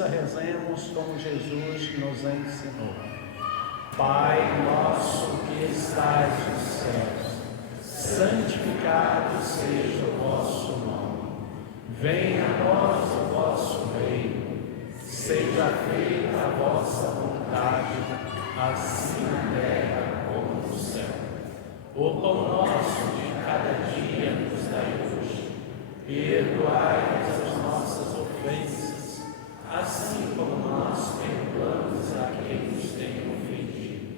Rezemos como Jesus nos ensinou. Pai nosso que estais nos céus, santificado seja o vosso nome. Venha a nós o vosso reino. Seja feita a vossa vontade, assim na terra como no céu. O pão nosso de cada dia nos dai hoje. Perdoai-nos as nossas ofensas, assim como nós perdoamos a quem nos tem ofendido.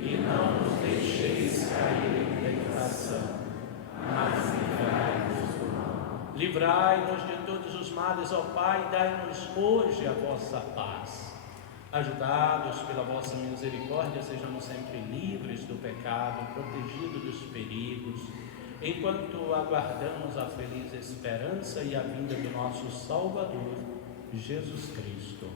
E não nos deixeis cair em tentação, Livrai-nos de todos os males, ó Pai, e dai-nos hoje a vossa paz. Ajudados pela vossa misericórdia, sejamos sempre livres do pecado, protegidos dos perigos, enquanto aguardamos a feliz esperança e a vinda do nosso Salvador, Jesus Cristo.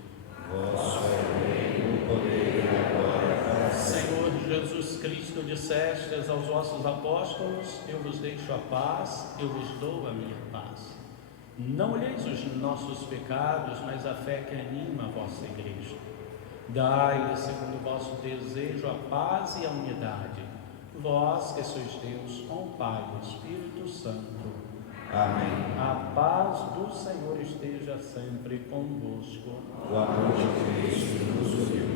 Vosso é o reino, o poder e a glória para sempre. Senhor Jesus Cristo, dissestes aos vossos apóstolos: eu vos deixo a paz, eu vos dou a minha paz. Não olheis os nossos pecados, mas a fé que anima a vossa igreja. Dai-lhe, segundo o vosso desejo, a paz e a unidade, vós que sois Deus, com o Pai e o Espírito Santo. Amém. A paz do Senhor esteja sempre convosco. O amor de Cristo nos uniu.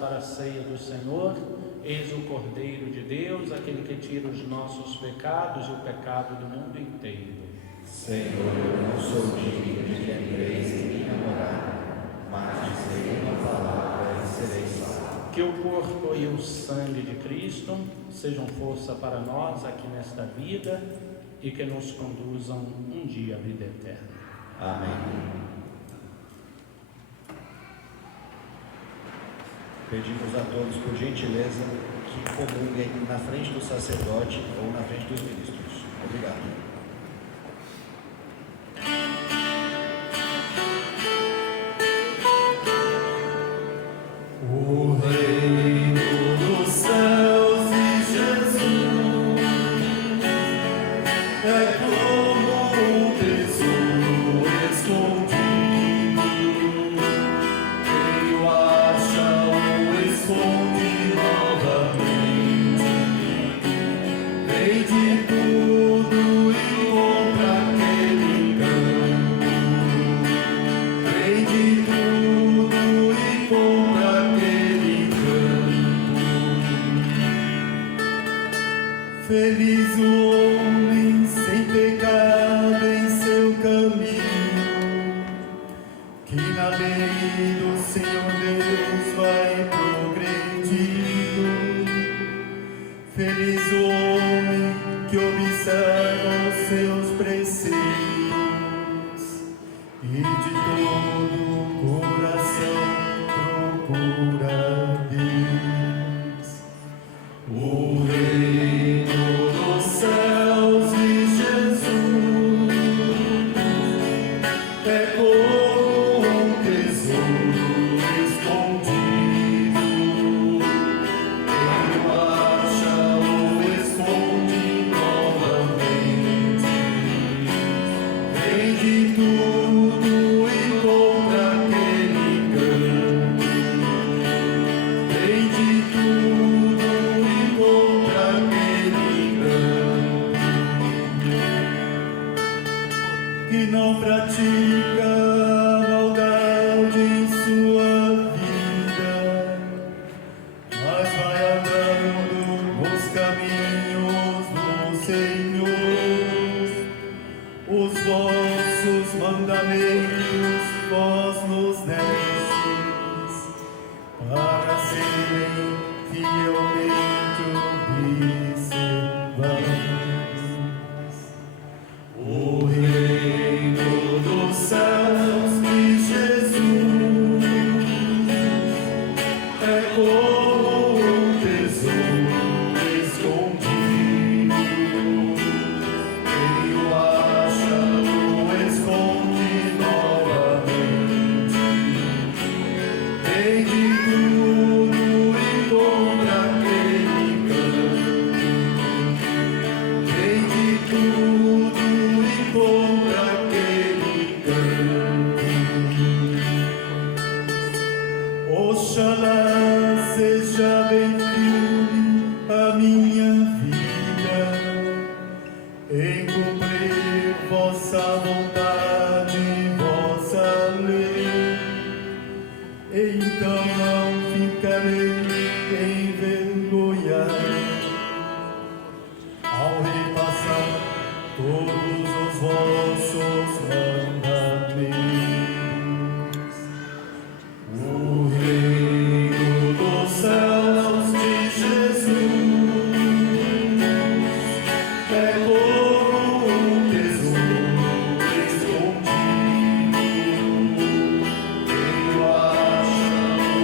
Para a ceia do Senhor, eis o Cordeiro de Deus, aquele que tira os nossos pecados e o pecado do mundo inteiro. Senhor, eu não sou digno de que entreis em minha morada, mas dizei uma palavra e serei salvo. Que o corpo e o sangue de Cristo sejam força para nós aqui nesta vida e que nos conduzam um dia à vida eterna. Amém. Pedimos a todos, por gentileza, que comunguem na frente do sacerdote ou na frente dos ministros. Obrigado. Feliz o homem sem pecado em seu caminho, que na lei do Senhor Deus vai progredindo. Feliz o homem que observa os seus preceitos e de todo o coração procura Deus. O reino dos céus e Jesus é como um tesouro escondido. Quem o acha o esconde novamente. Senhor, os vossos mandamentos vós nos destes, para serem fielmente observantes. O reino dos céus de Jesus é como um tesouro escondido. Quem o acha o esconde novamente. Vende tudo e compra aquele campo. Vende tudo e compra aquele campo. Oxalá seja bem firme a minha vida em cumprir vossa vontade e vossa lei. Então não ficarei envergonhado ao repassar todos os vossos mandamentos. O reino dos céus de Jesus é como um tesouro escondido. Quem o acha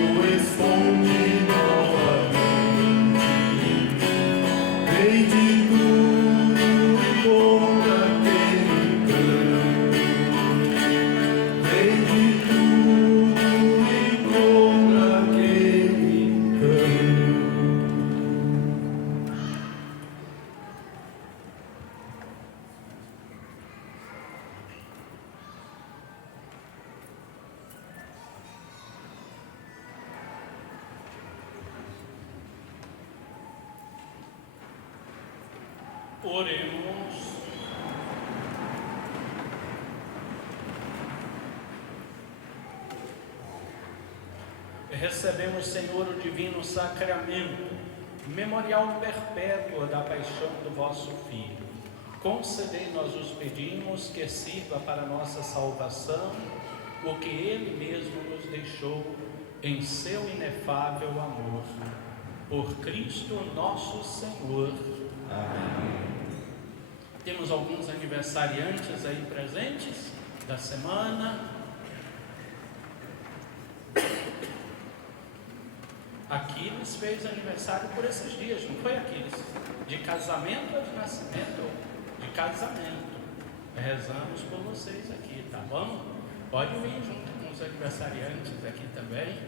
o esconde novamente. Vende tudo e compra aquele campo. Vende tudo e compra aquele campo. Oremos. Recebemos, Senhor, o divino sacramento, memorial perpétuo da paixão do vosso Filho. Concedei-nós, os pedimos, que sirva para nossa salvação o que Ele mesmo nos deixou em seu inefável amor. Por Cristo nosso Senhor. Amém. Temos alguns aniversariantes aí presentes da semana. Aquiles fez aniversário por esses dias, não foi, Aquiles? De casamento ou de nascimento? De casamento. Rezamos por vocês aqui, tá bom? Pode vir junto com os aniversariantes aqui também.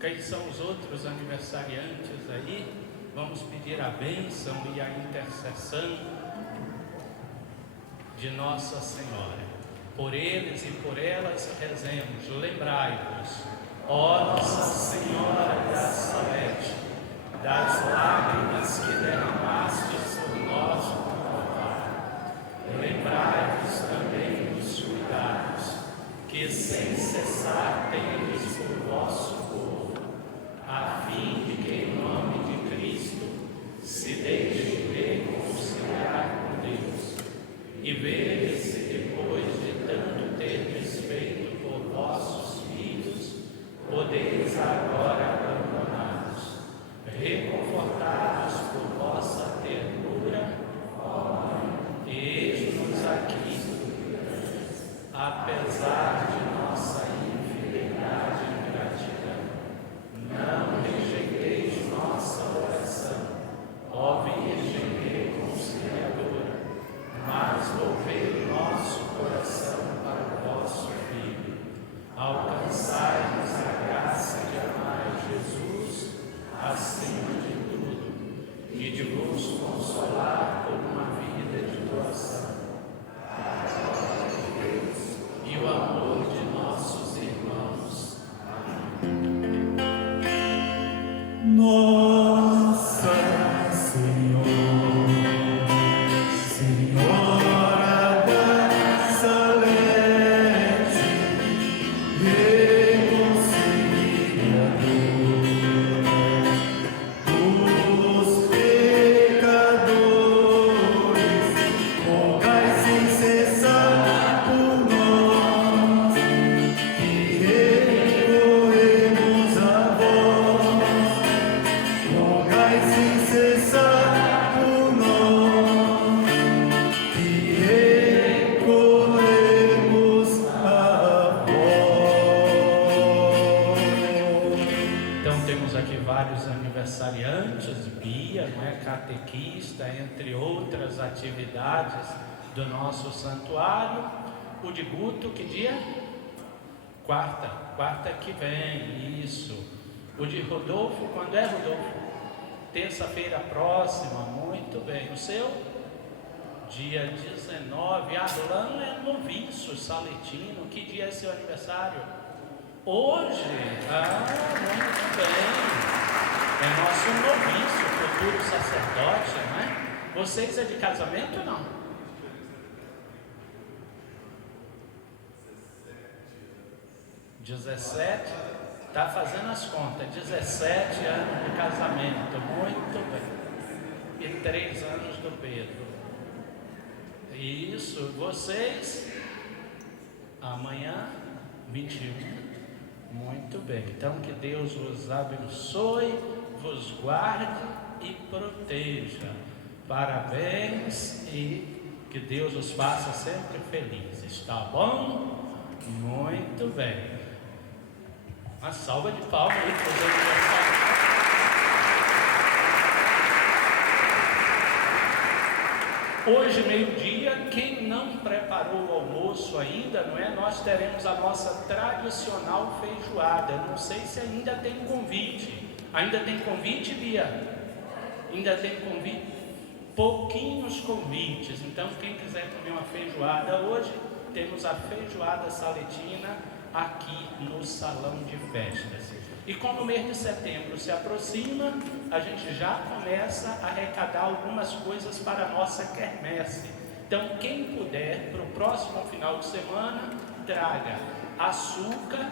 Quem são os outros aniversariantes aí? Vamos pedir a bênção e a intercessão de Nossa Senhora. Por eles e por elas rezemos. Lembrai-vos, ó Nossa Senhora da Salete, das lágrimas que derramastes por nós no Calvário. Lembrai-vos também dos cuidados que sem cessar tendes por vosso povo, a fim de que em nome de Cristo se deixe reconciliar com Deus, e veja se depois de tanto terdes feito por vossos filhos, podeis agora abandonados, reconfortados por vossa ternura, e eis-nos aqui, apesar de nossa infidelidade e ingratidão. Não rejeiteis nossa oração, ó Virgem reconciliadora, mas volvei nosso coração para o vosso Filho. Alcançai-nos a graça de amar Jesus acima de tudo e de vos consolar por uma vida de doação. E o amor de nossos irmãos. Nossa Senhora, Senhora catequista, entre outras atividades do nosso santuário. O de Guto, que dia? Quarta que vem, isso. O de Rodolfo, quando é, Rodolfo? Terça-feira próxima, muito bem. O seu? Dia 19. Adolano é noviço saletino. Que dia é seu aniversário? Hoje? Muito bem. É nosso noviço, futuro sacerdote, não é? Vocês é de casamento ou não? 17, está fazendo as contas, 17 anos de casamento, muito bem. E 3 anos do Pedro. Isso, vocês, amanhã, 21. Muito bem, então que Deus vos abençoe, vos guarde e proteja. Parabéns e que Deus os faça sempre felizes, tá bom? Muito bem. Uma salva de palmas aí para os aniversários. Hoje, meio-dia, quem não preparou o almoço ainda, não é? Nós teremos a nossa tradicional feijoada. Não sei se ainda tem convite. Ainda tem convite, Bia? Ainda tem convite? Pouquinhos convites. Então, quem quiser comer uma feijoada hoje, temos a feijoada saletina aqui no salão de festas. E como o mês de setembro se aproxima, a gente já começa a arrecadar algumas coisas para a nossa quermesse. Então, quem puder, para o próximo final de semana, traga açúcar,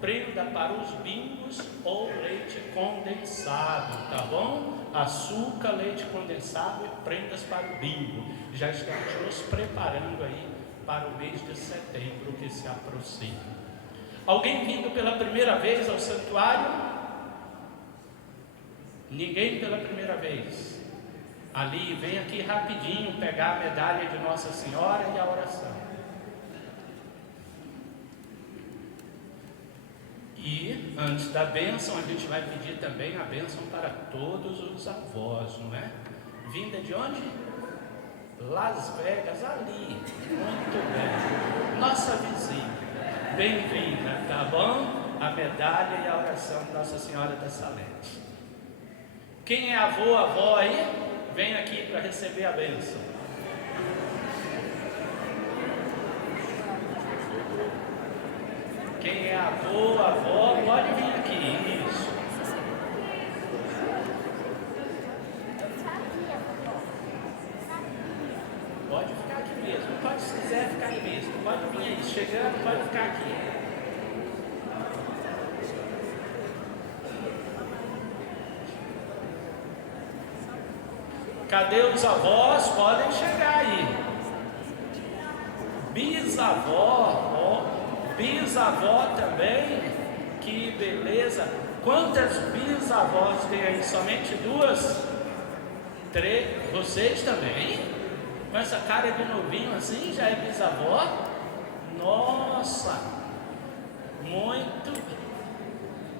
prenda para os bingos ou leite condensado, tá bom? Açúcar, leite condensado e prendas para o bingo. Já estamos nos preparando aí para o mês de setembro que se aproxima. Alguém vindo pela primeira vez ao santuário? Ninguém pela primeira vez. Ali, vem aqui rapidinho pegar a medalha de Nossa Senhora e a oração. E antes da bênção, a gente vai pedir também a bênção para todos os avós, não é? Vinda de onde? Las Vegas, ali. Muito bem. Nossa vizinha. Bem-vinda, tá bom? A medalha e a oração de Nossa Senhora da Salete. Quem é avô, avó aí? Vem aqui para receber a bênção. Quem é avô, avó, pode vir aqui. Isso. Pode ficar aqui mesmo. Pode, se quiser ficar aí mesmo. Pode vir aí. Chegando, pode ficar aqui. Cadê os avós? Podem chegar aí. Bisavó, ó. Bisavó também. Que beleza. Quantas bisavós tem aí? Somente 2? 3? Vocês também? Com essa cara de novinho assim, já é bisavó? Nossa! Muito!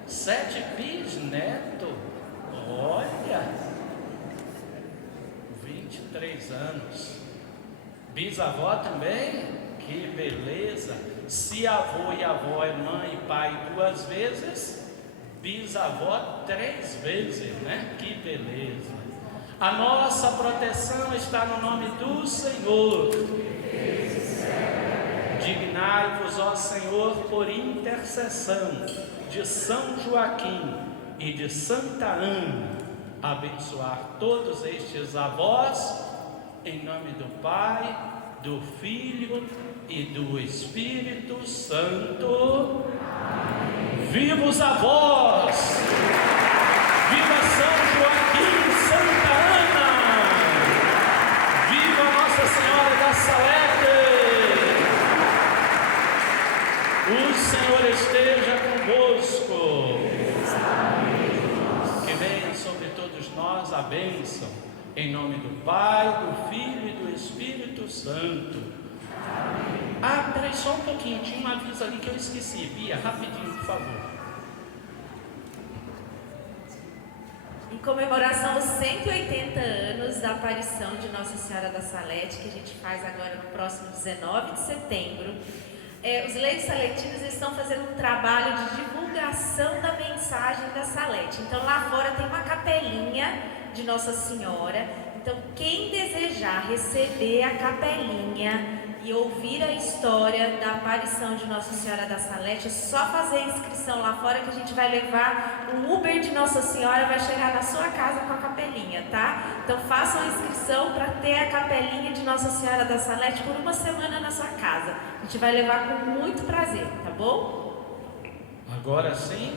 7 bisnetos! Olha! 23 anos. Bisavó também? Que beleza! Se avô e avó é mãe e pai 2 vezes, bisavó 3 vezes, né? Que beleza! A nossa proteção está no nome do Senhor. Dignai-vos, ó Senhor, por intercessão de São Joaquim e de Santa Ana, abençoar todos estes avós, em nome do Pai, do Filho e do Espírito Santo. Amém. Viva os avós! Viva São Joaquim e Santa Ana! Viva Nossa Senhora da Salete! O Senhor esteja convosco. Que venha sobre todos nós a bênção, em nome do Pai, do Filho e do Espírito Santo. Ah, peraí, só um pouquinho, tinha um aviso ali que eu esqueci. Bia, rapidinho, por favor. comemoração aos 180 anos da aparição de Nossa Senhora da Salete, que a gente faz agora no próximo 19 de setembro. Os leigos saletinos estão fazendo um trabalho de divulgação da mensagem da Salete. Então lá fora tem uma capelinha de Nossa Senhora. Então quem desejar receber a capelinha e ouvir a história da aparição de Nossa Senhora da Salete, é só fazer a inscrição lá fora que a gente vai levar um Uber de Nossa Senhora, vai chegar na sua casa com a capelinha, tá? Então façam a inscrição para ter a capelinha de Nossa Senhora da Salete por uma semana na sua casa. A gente vai levar com muito prazer, tá bom? Agora sim,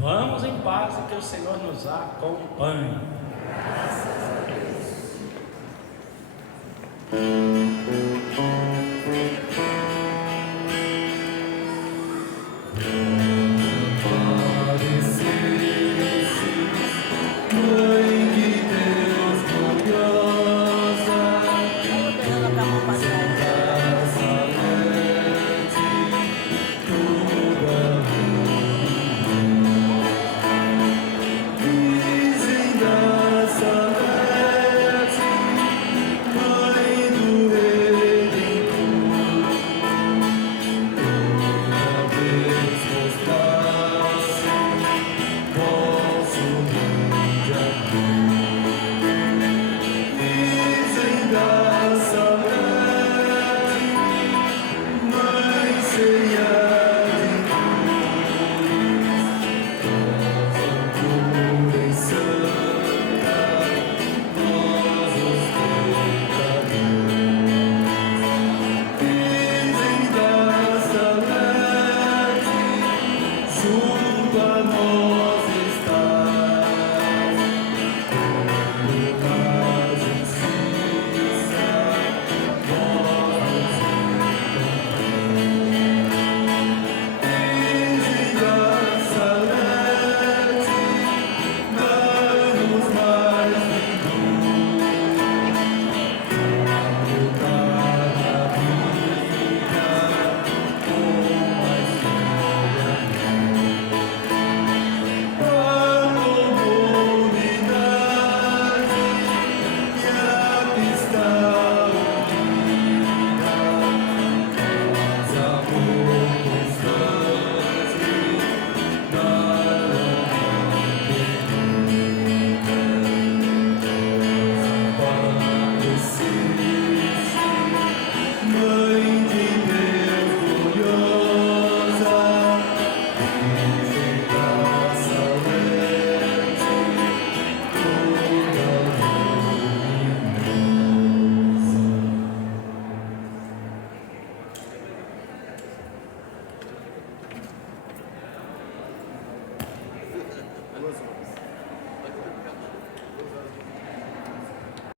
vamos em paz e que o Senhor nos acompanhe. Graças a Deus.